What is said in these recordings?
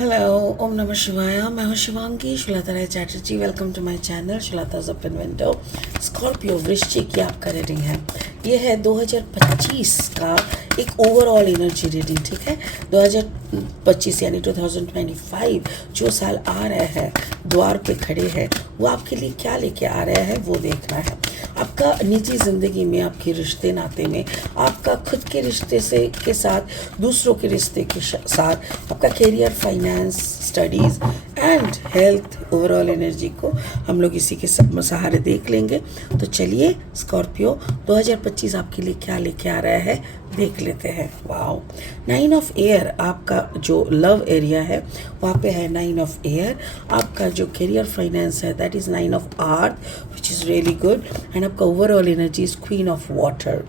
Hello, ओम नमः शिवाय। मैं हूँ Shivangi Shulata Rai Chatterjee. Welcome to my channel Shulata's open window. Scorpio वृश्चिक की आपका रीडिंग है। ये है 2025 का एक ओवरऑल एनर्जी रीडिंग, ठीक है। 2025 यानी 2025 जो साल आ रहा है, द्वार पे खड़े हैं, वो आपके लिए क्या लेके आ रहा है वो देखना है। आपका निजी ज़िंदगी में, आपके रिश्ते नाते में, आपका खुद के रिश्ते से के साथ, दूसरों के रिश्ते के साथ, आपका career, finance, studies and health, overall energy को हम लोग इसी के सहारे देख लेंगे। तो चलिए, स्कॉर्पियो 2025 आपके लिए क्या लेके आ रहा है देख लेते हैं। वाओ, 9 ऑफ एयर आपका जो लव एरिया है वहाँ पे है 9 ऑफ एयर। आपका जो करियर फाइनेंस है that is 9 of earth which is really good. And आपका overall energy is queen of water.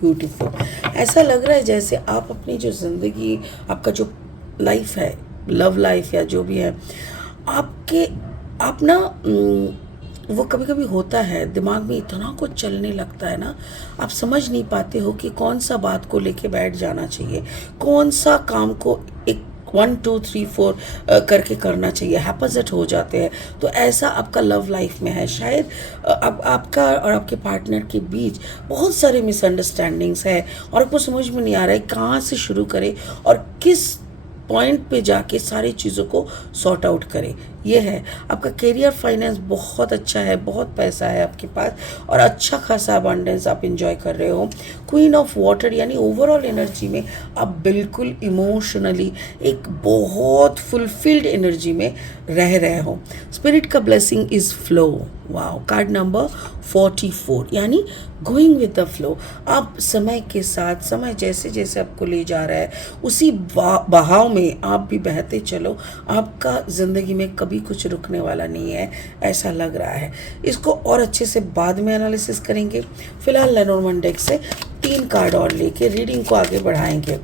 Beautiful. ऐसा लग रहा है जैसे आप अपनी जो ज़िंदगी, आपका जो लाइफ है, लव लाइफ या जो भी है, आप ना वो कभी कभी होता है दिमाग में इतना कुछ चलने लगता है ना, आप समझ नहीं पाते हो कि कौन सा बात को लेके बैठ जाना चाहिए, कौन सा काम को एक 1 2 3 4 करके करना चाहिए, हैपोजिट हो जाते हैं। तो ऐसा आपका लव लाइफ में है। शायद अब आपका और आपके पार्टनर के बीच बहुत सारे मिसअंडरस्टैंडिंग्स है और आपको समझ में नहीं आ रहा है कहाँ से शुरू करें और किस पॉइंट पे जाके सारी चीज़ों को सॉर्ट आउट करें। ये है आपका करियर फाइनेंस बहुत अच्छा है, बहुत पैसा है आपके पास और अच्छा खासा अबंडेंस आप इंजॉय कर रहे हो। क्वीन ऑफ वाटर यानी ओवरऑल एनर्जी में आप बिल्कुल इमोशनली एक बहुत फुलफिल्ड एनर्जी में रह रहे हो। स्पिरिट का blessing is flow. Wow, card number 44 यानी गोइंग विद द फ्लो। आप समय के साथ, समय जैसे जैसे आपको ले जा रहा है उसी बहाव में आप भी बहते चलो। आपका ज़िंदगी में कभी कुछ रुकने वाला नहीं है, ऐसा लग रहा है। इसको और अच्छे से बाद में एनालिसिस करेंगे। फिलहाल लेनोर्मन डेक से 3 कार्ड और लेके रीडिंग को आगे बढ़ाएंगे।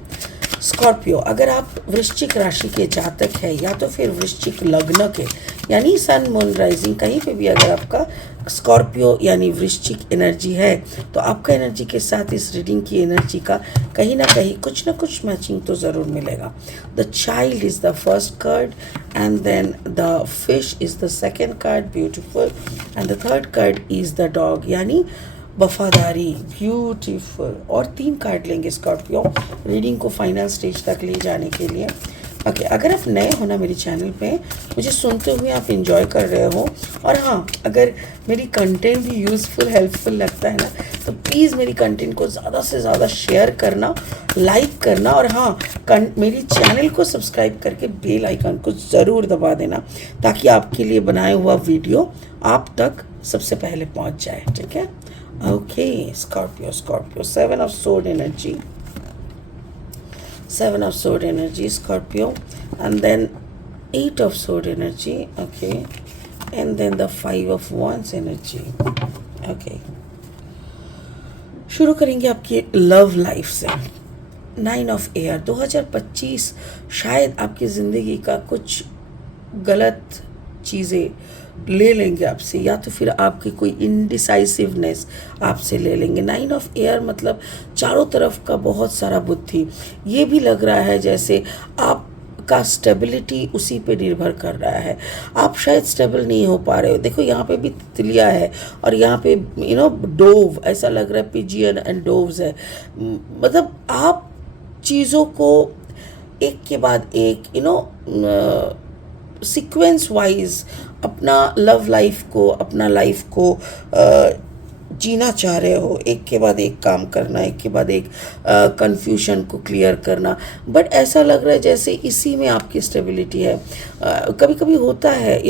स्कॉर्पियो, अगर आप वृश्चिक राशि के जातक है या तो फिर वृश्चिक लग्न के यानी सन मून राइजिंग, कहीं पे भी अगर आपका स्कॉर्पियो यानी वृश्चिक एनर्जी है तो आपका एनर्जी के साथ इस रीडिंग की एनर्जी का कहीं ना कहीं कुछ ना कुछ मैचिंग तो ज़रूर मिलेगा। The child is the first card and then the fish is the second card, beautiful. And the third card is the dog यानी वफादारी, ब्यूटीफुल। और 3 कार्ड लेंगे स्कॉर्पियो रीडिंग को फाइनल स्टेज तक ले जाने के लिए। ओके, अगर आप नए हो ना मेरे चैनल पे, मुझे सुनते हुए आप इंजॉय कर रहे हो और हाँ, अगर मेरी कंटेंट भी यूज़फुल, हेल्पफुल लगता है ना, तो प्लीज़ मेरी कंटेंट को ज़्यादा से ज़्यादा शेयर करना, लाइक करना और हाँ, मेरी चैनल को सब्सक्राइब करके बेल आइकन को ज़रूर दबा देना ताकि आपके लिए बनाया हुआ वीडियो आप तक सबसे पहले पहुँच जाए, ठीक है। Okay, Scorpio, 7 of sword energy, 7 of sword energy, Scorpio, and then 8 of sword energy, okay, and then the 5 of wands energy, okay. शुरू करेंगे आपकी लव लाइफ से। 9 ऑफ एयर, 2025 शायद आपकी ज़िंदगी का कुछ गलत चीज़ें ले लेंगे आपसे या तो फिर आपकी कोई इनडिसाइसिवनेस आपसे ले लेंगे। 9 ऑफ एयर मतलब चारों तरफ का बहुत सारा बुद्धि। ये भी लग रहा है जैसे आपका स्टेबिलिटी उसी पे निर्भर कर रहा है। आप शायद स्टेबल नहीं हो पा रहे हो। देखो यहाँ पे भी तितलियाँ है और यहाँ पे डोव, ऐसा लग रहा है पिजियन एंड डोव्स है। मतलब आप चीज़ों को एक के बाद एक सीक्वेंस वाइज अपना लव लाइफ को, अपना लाइफ को जीना चाह रहे हो। एक के बाद एक काम करना, एक के बाद एक कंफ्यूजन को क्लियर करना, बट ऐसा लग रहा है जैसे इसी में आपकी स्टेबिलिटी है। कभी कभी होता है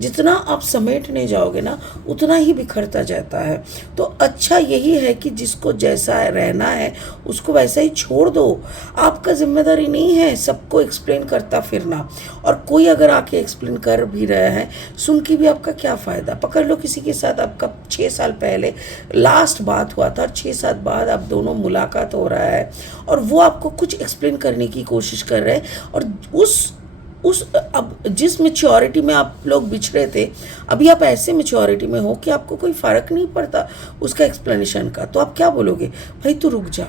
जितना आप समेटने जाओगे ना उतना ही बिखरता जाता है। तो अच्छा यही है कि जिसको जैसा रहना है उसको वैसा ही छोड़ दो। आपका जिम्मेदारी नहीं है सबको एक्सप्लेन करता फिरना, और कोई अगर आके एक्सप्लेन कर भी रहा है सुन के भी आपका क्या फ़ायदा। पकड़ लो किसी के साथ आपका 6 साल पहले लास्ट बात हुआ था और 6 साल बाद आप दोनों मुलाकात हो रहा है और वो आपको कुछ एक्सप्लेन करने की कोशिश कर रहे हैं, और अब जिस मैच्योरिटी में आप लोग बिछड़े थे अभी आप ऐसे मैच्योरिटी में हो कि आपको कोई फ़र्क नहीं पड़ता उसका एक्सप्लेनेशन का। तो आप क्या बोलोगे, भाई तू रुक जा,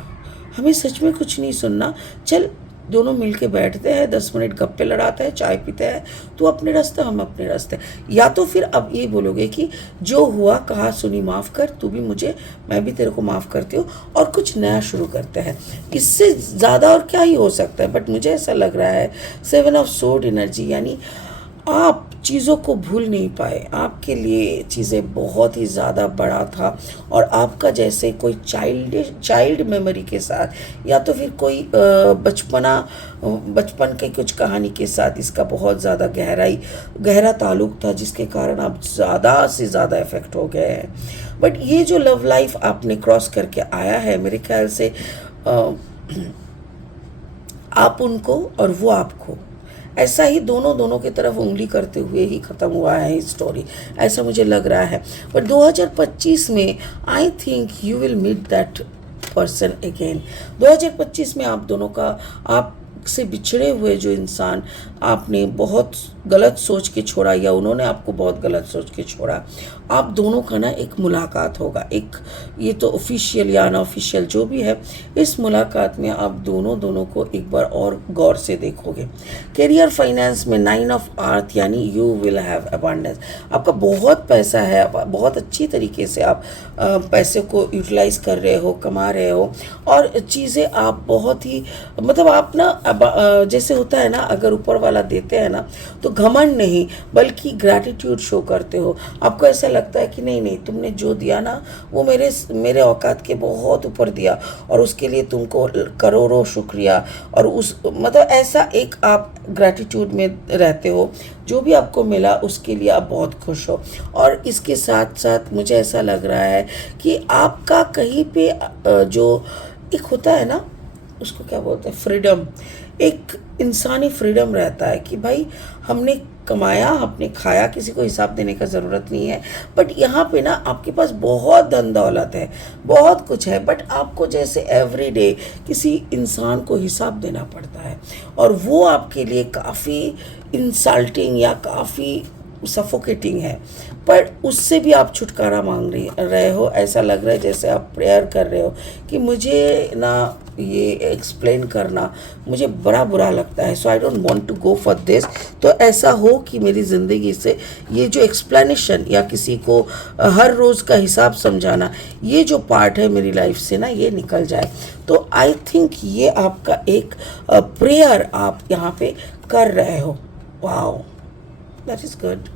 हमें सच में कुछ नहीं सुनना, चल दोनों मिल के बैठते हैं, 10 मिनट गप्पे लड़ाते हैं, चाय पीते हैं, तू अपने रास्ते हम अपने रास्ते। या तो फिर अब ये बोलोगे कि जो हुआ कहा सुनी माफ़ कर, तू भी मुझे, मैं भी तेरे को माफ़ करती हूँ और कुछ नया शुरू करते हैं। इससे ज़्यादा और क्या ही हो सकता है। बट मुझे ऐसा लग रहा है 7 ऑफ सोर्ड एनर्जी, यानी आप चीज़ों को भूल नहीं पाए, आपके लिए चीज़ें बहुत ही ज़्यादा बड़ा था और आपका जैसे कोई चाइल्ड मेमोरी के साथ या तो फिर कोई बचपन के कुछ कहानी के साथ इसका बहुत ज़्यादा गहरा ताल्लुक था, जिसके कारण आप ज़्यादा से ज़्यादा इफ़ेक्ट हो गए हैं। बट ये जो लव लाइफ आपने क्रॉस करके आया है, मेरे ख्याल से आप उनको और वो आपको, ऐसा ही दोनों की तरफ उंगली करते हुए ही ख़त्म हुआ है स्टोरी, ऐसा मुझे लग रहा है। बट 2025 में I think you will meet that person again. 2025 में आप दोनों का, आप से बिछड़े हुए जो इंसान आपने बहुत गलत सोच के छोड़ा या उन्होंने आपको बहुत गलत सोच के छोड़ा, आप दोनों का ना एक मुलाकात होगा। एक, ये तो ऑफिशियल या अनऑफिशियल जो भी है, इस मुलाकात में आप दोनों को एक बार और गौर से देखोगे। करियर फाइनेंस में 9 ऑफ अर्थ, यानी यू विल हैव अबंडेंस। आपका बहुत पैसा है, बहुत अच्छी तरीके से आप पैसे को यूटिलाइज कर रहे हो, कमा रहे हो और चीज़ें आप बहुत ही, मतलब आप ना जैसे होता है ना, अगर ऊपर वाला देते हैं ना तो घमंड नहीं बल्कि ग्रैटिट्यूड शो करते हो। आपको ऐसा लगता है कि नहीं तुमने जो दिया ना वो मेरे औकात के बहुत ऊपर दिया और उसके लिए तुमको करोड़ों शुक्रिया, और उस मतलब ऐसा एक आप ग्रैटिट्यूड में रहते हो। जो भी आपको मिला उसके लिए आप बहुत खुश हो। और इसके साथ साथ मुझे ऐसा लग रहा है कि आपका कहीं पे जो एक होता है ना, उसको क्या बोलते हैं, फ्रीडम, एक इंसानी फ्रीडम रहता है कि भाई हमने कमाया, आपने खाया, किसी को हिसाब देने का ज़रूरत नहीं है। बट यहाँ पे ना आपके पास बहुत धन दौलत है, बहुत कुछ है, बट आपको जैसे एवरीडे किसी इंसान को हिसाब देना पड़ता है और वो आपके लिए काफ़ी इंसल्टिंग या काफ़ी सफोकेटिंग है। पर उससे भी आप छुटकारा मांग रहे हो। ऐसा लग रहा है जैसे आप प्रेयर कर रहे हो कि मुझे ना ये एक्सप्लेन करना मुझे बड़ा बुरा लगता है, so I don't want to go for this. तो ऐसा हो कि मेरी ज़िंदगी से ये जो एक्सप्लेनेशन या किसी को हर रोज़ का हिसाब समझाना, ये जो पार्ट है मेरी लाइफ से ना, ये निकल जाए। तो आई थिंक ये आपका एक प्रेयर आप यहाँ पे कर रहे हो। Wow, that is good.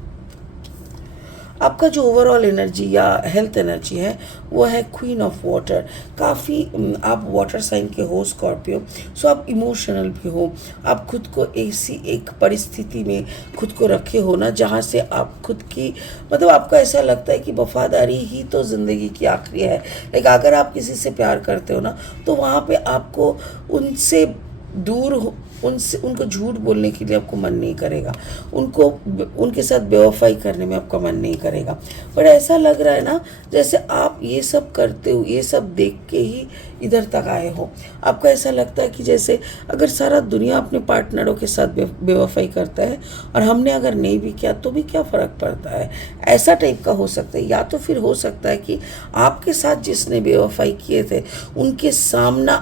आपका जो ओवरऑल एनर्जी या हेल्थ एनर्जी है वो है क्वीन ऑफ वाटर। काफ़ी आप वाटर साइन के हो स्कॉर्पियो, सो आप इमोशनल भी हो। आप खुद को ऐसी एक परिस्थिति में खुद को रखे हो ना जहाँ से आप खुद की, मतलब आपको ऐसा लगता है कि वफादारी ही तो ज़िंदगी की आखिरी है। लाइक अगर आप किसी से प्यार करते हो ना तो वहाँ पे आपको उनसे उनको झूठ बोलने के लिए आपको मन नहीं करेगा, उनके साथ बेवफाई करने में आपका मन नहीं करेगा। पर ऐसा लग रहा है ना जैसे आप ये सब करते हो, ये सब देख के ही इधर तक आए हो। आपको ऐसा लगता है कि जैसे अगर सारा दुनिया अपने पार्टनरों के साथ बेवफाई करता है और हमने अगर नहीं भी किया तो भी क्या फ़र्क पड़ता है, ऐसा टाइप का हो सकता है। या तो फिर हो सकता है कि आपके साथ जिसने बेवफाई किए थे उनके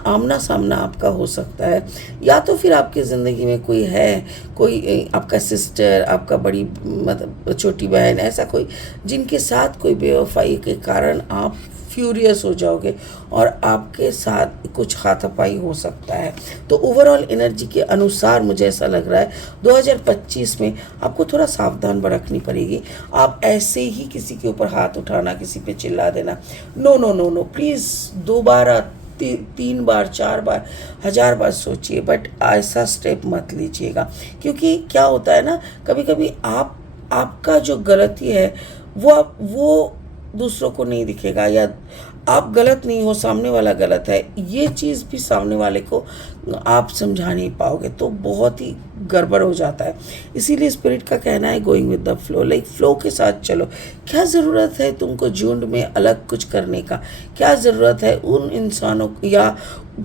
आमना सामना आपका हो सकता है, या तो फिर आपकी ज़िंदगी में कोई है, कोई आपका सिस्टर, आपका बड़ी मतलब छोटी बहन, ऐसा कोई जिनके साथ कोई बेवफाई के कारण आप फ्यूरियस हो जाओगे और आपके साथ कुछ हाथापाई हो सकता है। तो ओवरऑल एनर्जी के अनुसार मुझे ऐसा लग रहा है 2025 में आपको थोड़ा सावधान बरतनी पड़ेगी। आप ऐसे ही किसी के ऊपर हाथ उठाना, किसी पे चिल्ला देना, no no no no, please 2 बार 3 बार 4 बार 1000 बार सोचिए, बट ऐसा स्टेप मत लीजिएगा। क्योंकि क्या होता है ना, कभी कभी आपका जो गलती है वो दूसरों को नहीं दिखेगा, या आप गलत नहीं हो, सामने वाला गलत है, ये चीज़ भी सामने वाले को आप समझा नहीं पाओगे, तो बहुत ही गड़बड़ हो जाता है। इसीलिए स्पिरिट का कहना है going with the flow, like flow के साथ चलो। क्या ज़रूरत है तुमको झुंड में अलग कुछ करने का, क्या ज़रूरत है उन इंसानों या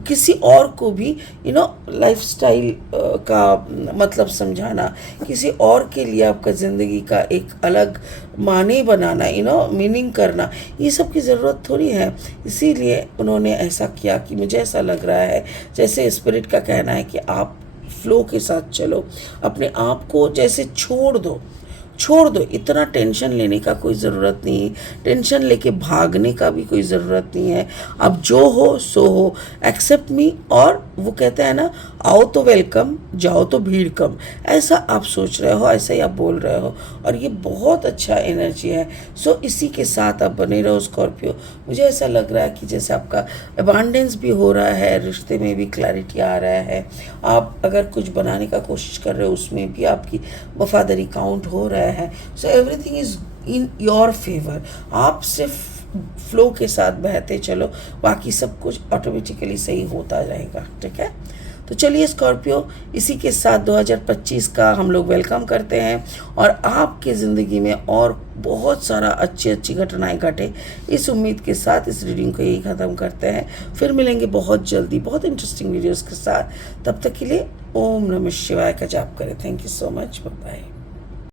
किसी और को भी लाइफस्टाइल का मतलब समझाना, किसी और के लिए आपका ज़िंदगी का एक अलग माने बनाना, मीनिंग करना, ये सब की ज़रूरत थोड़ी है। इसीलिए उन्होंने ऐसा किया कि मुझे ऐसा लग रहा है जैसे स्पिरिट का कहना है कि आप फ्लो के साथ चलो, अपने आप को जैसे छोड़ दो, इतना टेंशन लेने का कोई ज़रूरत नहीं है, टेंशन लेके भागने का भी कोई ज़रूरत नहीं है। अब जो हो सो हो, एक्सेप्ट मी, और वो कहते हैं ना, आओ तो वेलकम, जाओ तो भीड़ कम, ऐसा आप सोच रहे हो, ऐसा ही आप बोल रहे हो, और ये बहुत अच्छा एनर्जी है। सो इसी के साथ आप बने रहो स्कॉर्पियो। मुझे ऐसा लग रहा है कि जैसे आपका अबांडेंस भी हो रहा है, रिश्ते में भी क्लैरिटी आ रहा है, आप अगर कुछ बनाने का कोशिश कर रहे हो उसमें भी आपकी वफादारी काउंट हो रहा है। So everything is in your favour. आप सिर्फ फ्लो के साथ बहते चलो, बाकी सब कुछ ऑटोमेटिकली सही होता जाएगा। ठीक है, तो चलिए स्कॉर्पियो, इसी के साथ 2025 का हम लोग वेलकम करते हैं, और आपके ज़िंदगी में और बहुत सारा अच्छी घटनाएं घटे, इस उम्मीद के साथ इस रीडिंग को यही ख़त्म करते हैं। फिर मिलेंगे बहुत जल्दी बहुत इंटरेस्टिंग वीडियोस के साथ। तब तक के लिए ओम नमः शिवाय का जाप करें। Thank you so much, bye bye.